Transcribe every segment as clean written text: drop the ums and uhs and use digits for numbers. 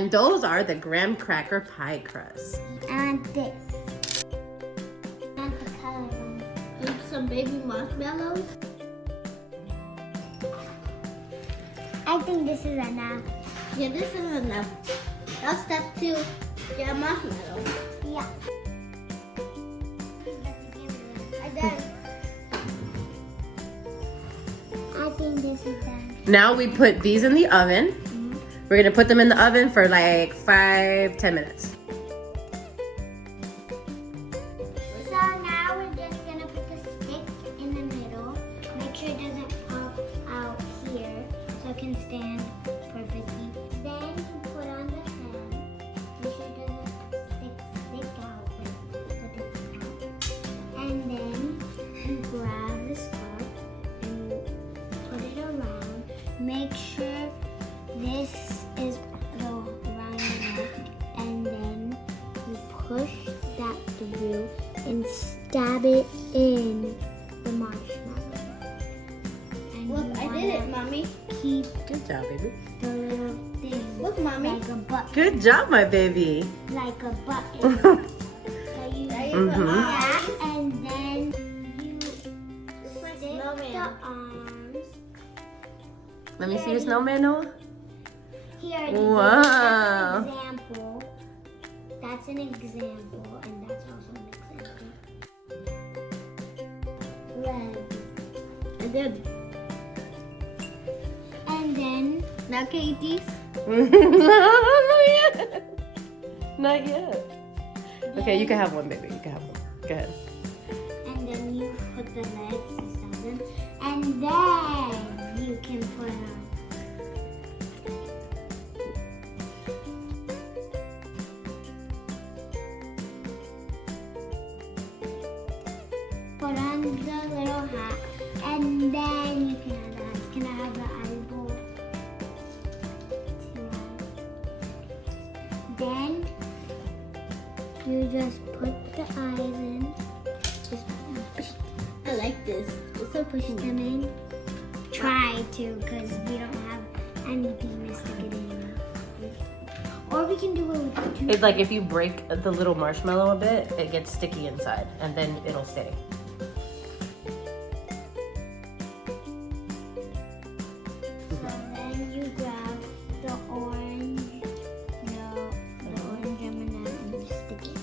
And those are the graham cracker pie crust. And this. And the color one. And some baby marshmallows. I think this is enough. Yeah, this is enough. That's step 2. Get a marshmallow. Yeah. And then I think this is done. Now we put these in the oven. We're gonna put them in the oven for like 5-10 minutes. So now we're just gonna put the stick in the middle. Make sure it doesn't pop out here so it can stand perfectly. Then you put on the pan. Make sure it doesn't stick out with it's out. And then you grab the scarf and you put it around. Make sure this is the round neck, and then you push that through and stab it in the marshmallow. And look, you I did it, wanna Mommy. Keep Good job, baby. the little thing Look, Mommy. like a button. Good job, my baby. Like a button. So you There you do go. that, and then you stick snowman. the arms. Let me see your snowman, Noah. Here, Wow. that's an example, and that's also an example. Red. I did. And then, Now can you eat these? Not yet. Not yet. Okay, you can have one, baby. You can have one. Go ahead. and then you put the legs inside them, and then you can put on. Put on the little hat, and then you can have the eyes. Can I have the eyeball? Then you just put the eyes in. Just push, I like this. It's so push them in. Try to, because we don't have anything to stick it in. Or we can do it with the two. It's like if you break the little marshmallow a bit, it gets sticky inside, and then it'll stay. So then you grab the orange, the orange M&M, and you stick it.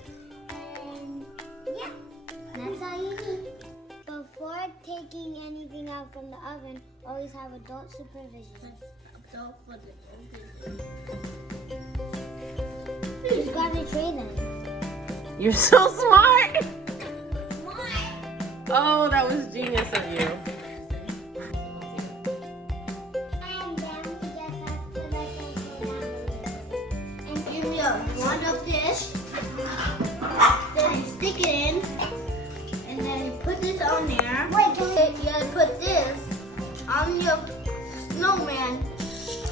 And yeah, that's all you need. Before taking anything out from the oven, always have adult supervision. Just grab the tray then. You're so smart. Oh, that was genius of you. And then we just have to let them go down a little. And Give me one of this. Then you stick it in. And then you put this on there. wait, You gotta put this on your snowman.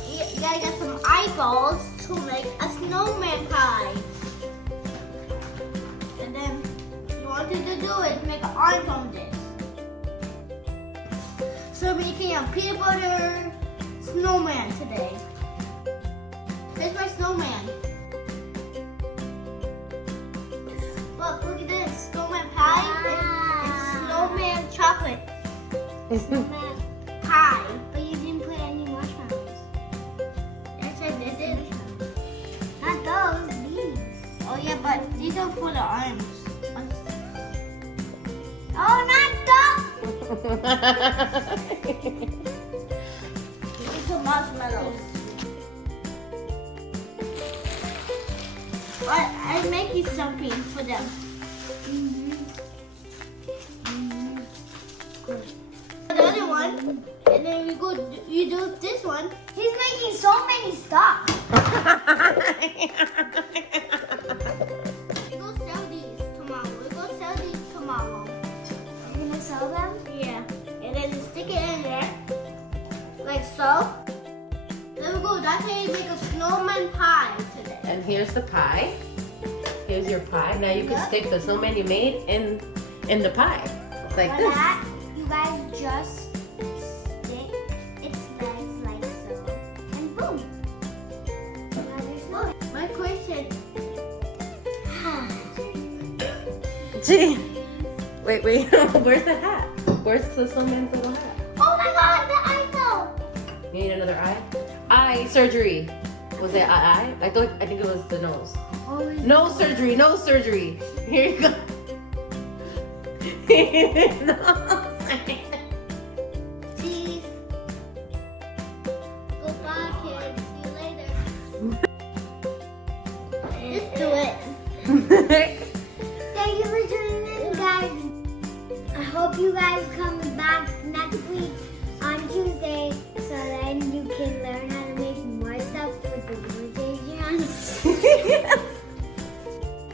You gotta get some eyeballs to make a snowman pie. And then you wanted to do it, make an arm on this. So we're making a peanut butter snowman today. Here's my snowman. Look at this. Snowman pie and snowman chocolate snowman. pie. But you didn't put any marshmallows. Yes, I did it. Not those, these. Oh yeah, but these are for the arms. Oh, not those! These are marshmallows. I'm making something for them. The other one, and then you do this one. He's making so many stuff. We go sell these tomorrow. You're gonna sell them? Yeah, and then you stick it in there, like so. There we go. That's how you make a snowman pie today. And here's the pie. Here's your pie. Now you can stick the snowman you made in the pie. Like this. That, you guys just stick its legs like so. And boom. Now there's no. My question. Gee. Wait. Where's the hat? Where's the snowman's little hat? Oh my god, the eyeball! You need another eye? Eye surgery. Was it eye? I think it was the nose. No surgery, no surgery. Here you go. Cheese. Goodbye, kids. See you later. Just do it. Thank you for tuning in, guys. I hope you guys come back next week on Tuesday so then you can learn how to make more stuff with the Patreon.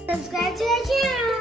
Subscribe to our channel.